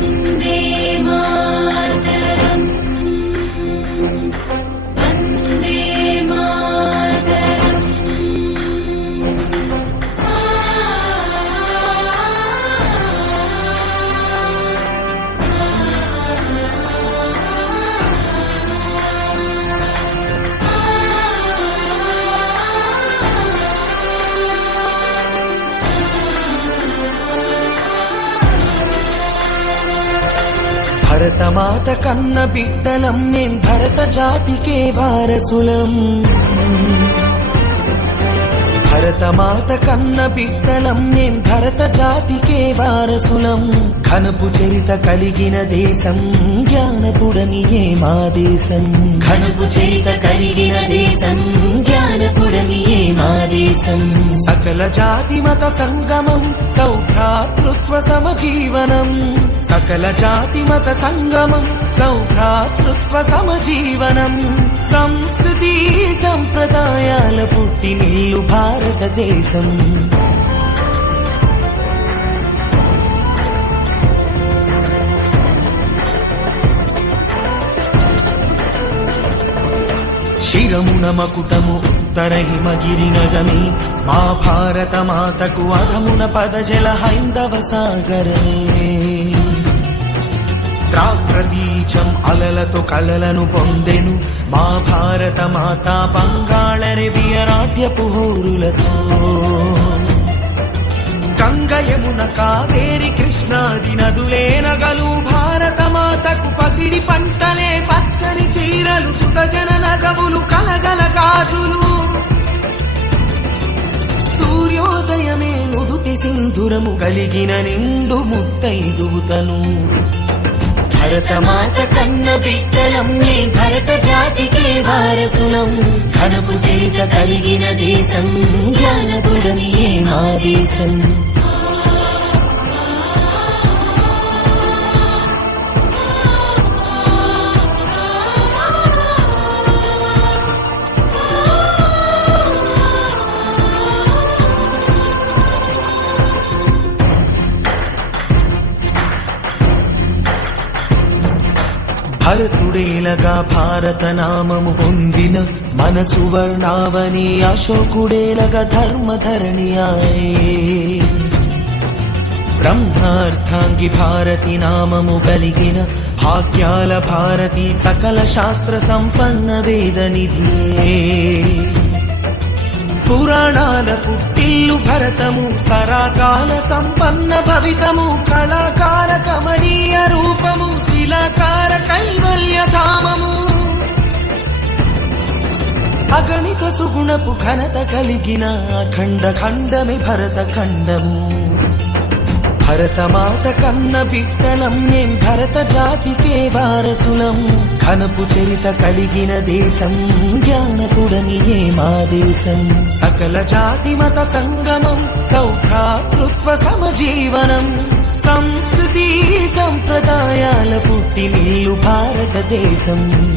వందే మాతరం వందే మాతరం భరతమాత కన్న బిడ్డలం మేం భరత జాతికే వారసులం. భరతమాత కన్న బిడ్డలం మేం భరత జాతికే వారసులం. ఘనపు చరిత కలిగిన దేశం జ్ఞానపుడమియే మా దేశం. ఘనపు చరిత కలిగిన దేశం జ్ఞానపుడమియే మా దేశం. సకల జాతి మత సంగమం సౌభ్రాతృత్వ సమజీవనం. సకల జాతి మత సంగమం సౌభ్రాతృత్వ సమజీవనం. సంస్కృతి సంప్రదాయాల పుట్టినిల్లు భారతదేశం. శిరమున మకుటము ఉత్తర హిమగిరి నగమి మా భారత మాతకు అధమున పదజల హైందవ సాగరమే. ప్రతీచం అలలతో కలలను పొందెను మా భారత మాత బంగాళ రెవియ నాట్యపు హోరులతో. గంగ యమున కావేరి కృష్ణాది నదులే నగలు భారత మాతకు పసిడి పంటలే పచ్చని చీరలు సుత జన నగవులు కలగల గాజులు. సూర్యోదయమే నుదుటి సింధురము కలిగిన నిండు ముత్తైదువుతను. భరతమాత కన్న బిడ్డలం మే భరత జాతికే వారసులం. ఘనపు చరిత కలిగిన దేశం జ్ఞానపుడమియే మా దేశం. భరతుడేలగా భారత నామము పొందిన మన సువర్ణావని అశోకుడేలగా ధర్మధరణి ఆయే. బ్రహ్మార్థాంగి భారతి నామము కలిగిన భాగ్యాల భారతి సకల శాస్త్ర సంపన్న వేదనిధియే. పురాణాల పుట్టిల్లు భరతము సరాకాల సంపన్న భవితము. కళాకార కమనీయ రూపము శిలాకార కైవల్యధామము. అగణిత సుగుణపు ఘనత కలిగిన అఖండ ఖండమే భరత ఖండము. భరతమాత కన్న బిడ్డలం మేం భరత జాతికే వారసులం. ఘనపు చరిత కలిగిన దేశం జ్ఞానపుడమియే మా దేశం. సకల జాతి మత సంగమం సౌభ్రాతృత్వ సమజీవనం. సంస్కృతి సంప్రదాయాల పుట్టినిల్లు భారతదేశం.